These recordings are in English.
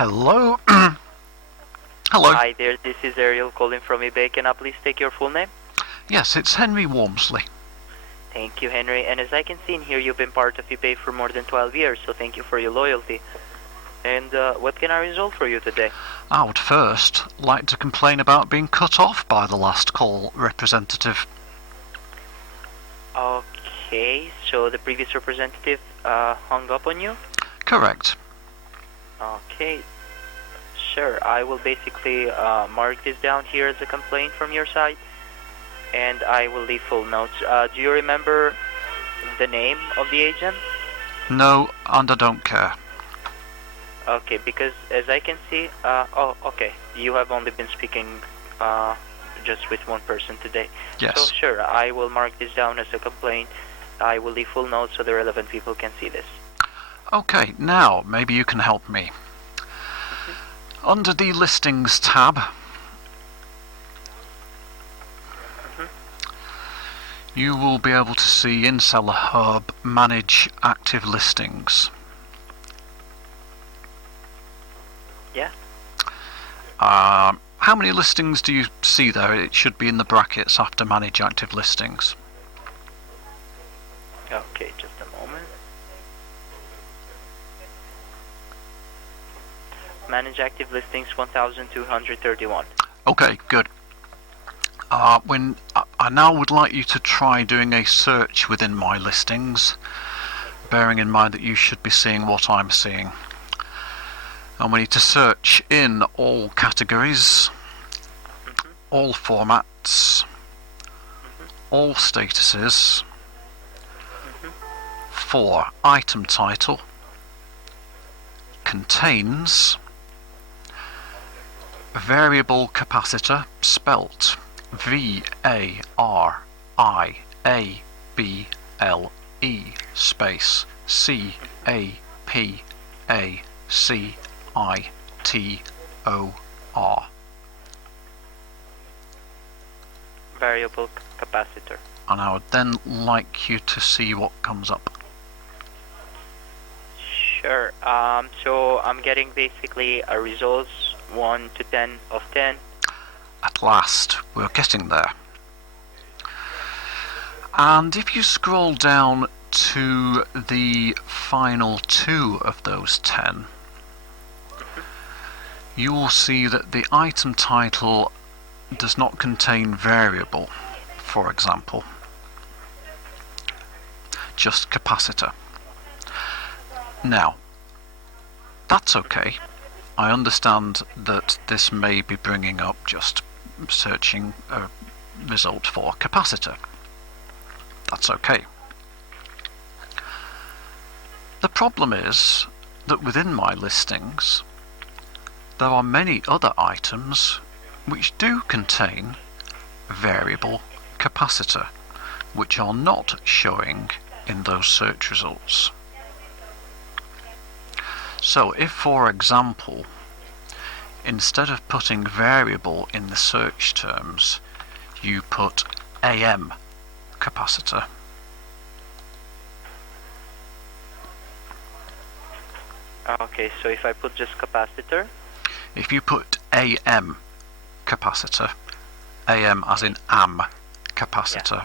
Hello? Hello? Hi there, this is Ariel calling from eBay. Can I please take your full name? Yes, it's Henry Wormsley. Thank you, Henry. And as I can see in here, you've been part of eBay for more than 12 years, so thank you for your loyalty. And what can I resolve for you today? I would first like to complain about being cut off by the last call representative. Okay, so the previous representative hung up on you? Correct. Okay, sure. I will basically mark this down here as a complaint from your side, and I will leave full notes. Do you remember the name of the agent? No, and I don't care. Okay, because as I can see, okay, you have only been speaking just with one person today. Yes. So sure, I will mark this down as a complaint. I will leave full notes so the relevant people can see this. Okay, now maybe you can help me. Under the Listings tab, you will be able to see in Seller Hub Manage Active Listings. Yeah. How many listings do you see there? It should be in the brackets after Manage Active Listings. Okay, just a moment. Manage active listings 1,231. Okay, good. When I now would like you to try doing a search within my listings, bearing in mind that you should be seeing what I'm seeing. And we need to search in all categories, all formats, all statuses, for item title, contains, variable capacitor, spelt V-A-R-I-A-B-L-E space C-A-P-A-C-I-T-O-R. Variable capacitor. And I would then like you to see what comes up. Sure. So I'm getting basically a results 1 to 10 of 10. At last, we're getting there. And if you scroll down to the final 2 of those 10, you will see that the item title does not contain variable, for example, just capacitor. Now, that's okay. I understand that this may be bringing up just searching a result for capacitor. That's okay. The problem is that within my listings there are many other items which do contain variable capacitor, which are not showing in those search results. So if, for example, instead of putting variable in the search terms, you put AM capacitor, Okay, so if I put just capacitor, if you put AM capacitor, AM as in AM capacitor,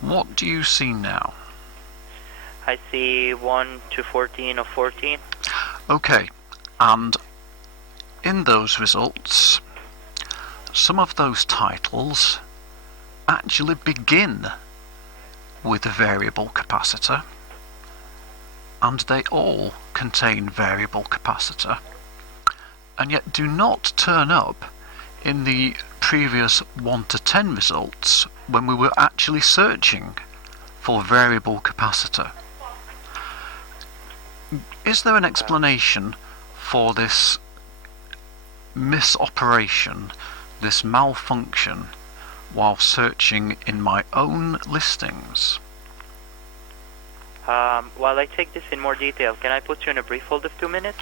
what do you see now? I see 1 to 14 of 14. Okay, and in those results, some of those titles actually begin with a variable capacitor, and they all contain variable capacitor, and yet do not turn up in the previous 1 to 10 results when we were actually searching for variable capacitor. Is there an explanation for this misoperation, this malfunction, while searching in my own listings? While I take this in more detail, can I put you in a brief hold of 2 minutes?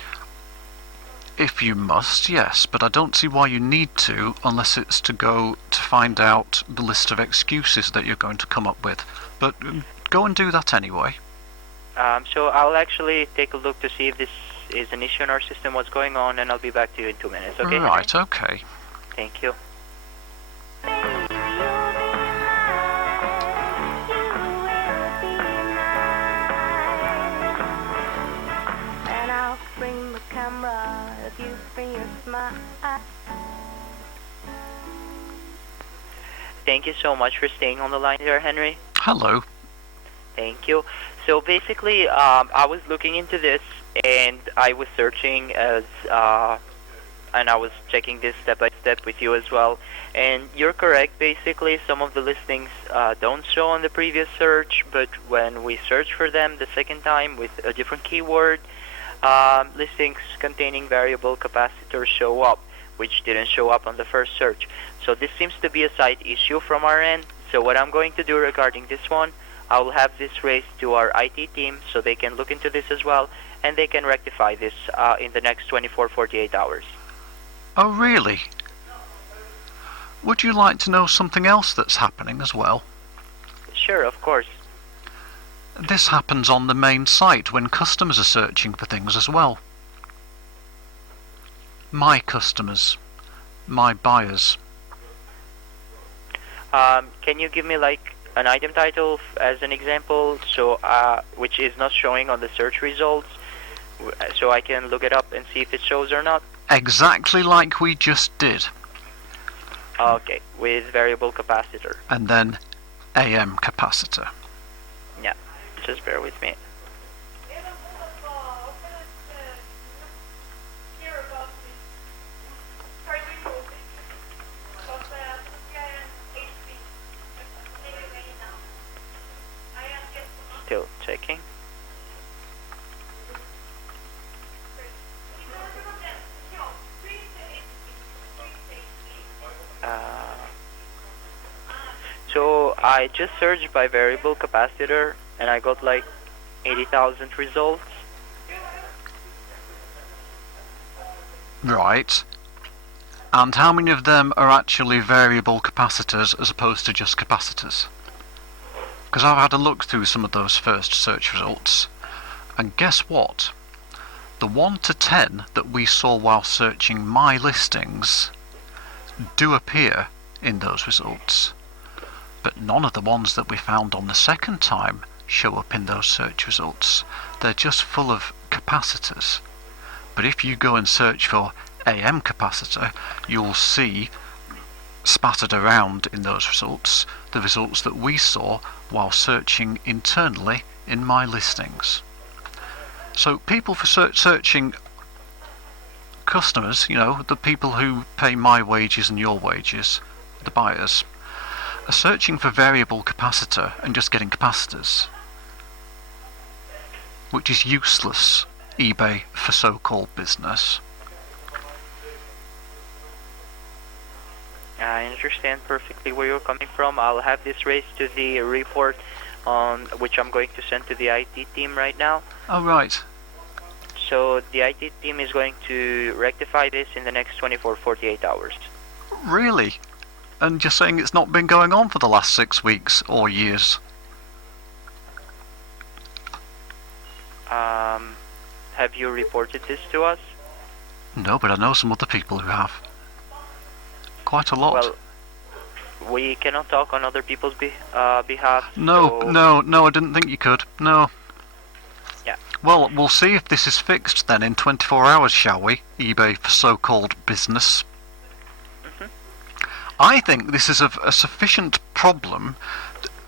If you must, yes, but I don't see why you need to unless it's to go to find out the list of excuses that you're going to come up with. But go and do that anyway. So I'll actually take a look to see if this is an issue in our system, what's going on, and I'll be back to you in 2 minutes, okay? Right, Henry? okay. Thank you. And I'll bring the camera if you bring your smile. Thank you so much for staying on the line there, Henry. Hello. Thank you. So basically, I was looking into this, and I was searching and I was checking this step by step with you as well. And you're correct. Basically, some of the listings don't show on the previous search, but when we search for them the second time with a different keyword, listings containing variable capacitors show up, which didn't show up on the first search. So this seems to be a site issue from our end. So what I'm going to do regarding this one, I will have this raised to our IT team so they can look into this as well, and they can rectify this in the next 24-48 hours. Oh, really? Would you like to know something else that's happening as well? Sure, of course. This happens on the main site when customers are searching for things as well. My customers. My buyers. Can you give me like an item title as an example, so which is not showing on the search results, so I can look it up and see if it shows or not? Exactly like we just did. Okay, with variable capacitor. And then AM capacitor. Yeah, just bear with me. Still checking. So I just searched by variable capacitor and I got like 80,000 results. Right. And how many of them are actually variable capacitors as opposed to just capacitors? Because I've had a look through some of those first search results, and guess what? The 1 to 10 that we saw while searching my listings do appear in those results, but none of the ones that we found on the second time show up in those search results. They're just full of capacitors. But if you go and search for AM capacitor, you'll see spattered around in those results the results that we saw while searching internally in my listings. So people for searching customers, you know, the people who pay my wages and your wages, the buyers, are searching for variable capacitor and just getting capacitors, which is useless eBay for so-called business. I understand perfectly where you're coming from. I'll have this raised to the report on which I'm going to send to the IT team right now. Oh, right. So the IT team is going to rectify this in the next 24-48 hours. Really? And you're saying it's not been going on for the last 6 weeks or years? Have you reported this to us? No, but I know some other people who have. Quite a lot. Well, we cannot talk on other people's behalf. No, so no, I didn't think you could. No. Yeah. Well, we'll see if this is fixed then in 24 hours, shall we? eBay for so-called business. I think this is a sufficient problem,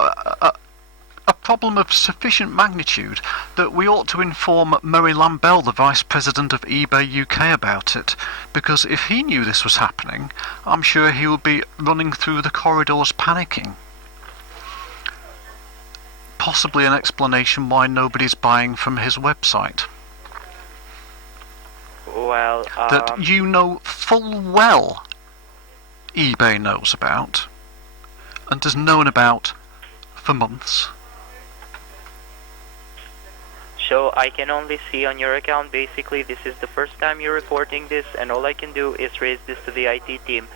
a problem of sufficient magnitude that we ought to inform Murray Lambell, the Vice President of eBay UK, about it, because if he knew this was happening, I'm sure he would be running through the corridors panicking. Possibly an explanation why nobody's buying from his website. Well, that you know full well eBay knows about and has known about for months. So I can only see on your account, basically, this is the first time you're reporting this, and all I can do is raise this to the IT team.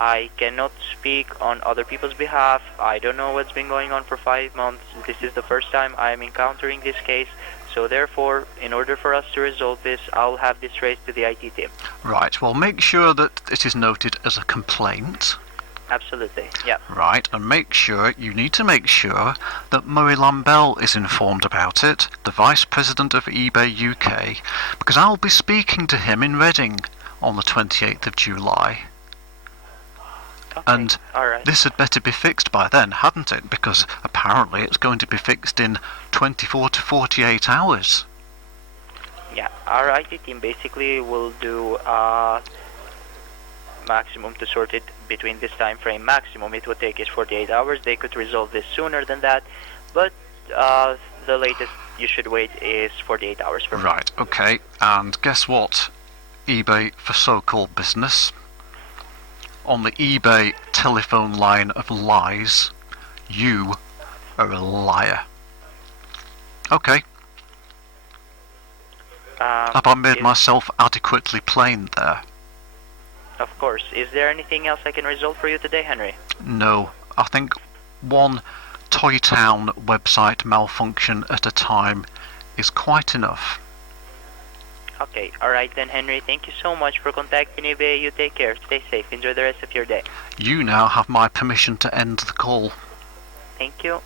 I cannot speak on other people's behalf. I don't know what's been going on for 5 months. This is the first time I'm encountering this case. So therefore, in order for us to resolve this, I'll have this raised to the IT team. Right, well, make sure that it is noted as a complaint. Absolutely, yeah. Right, and you need to make sure that Murray Lambell is informed about it, the Vice President of eBay UK, because I'll be speaking to him in Reading on the 28th of July. Okay, And alright. this had better be fixed by then, hadn't it? Because apparently it's going to be fixed in 24 to 48 hours. Yeah, our IT team basically will do maximum to sort it between this time frame. Maximum it would take is 48 hours. They could resolve this sooner than that, but the latest you should wait is 48 hours from now. Right, okay, and guess what? eBay for so-called business. On the eBay telephone line of lies, you are a liar. Okay, have I made myself adequately plain there? Of course. Is there anything else I can resolve for you today, Henry? No, I think one Toy Town website malfunction at a time is quite enough. Okay, alright then, Henry. Thank you so much for contacting eBay. You take care. Stay safe. Enjoy the rest of your day. You now have my permission to end the call. Thank you.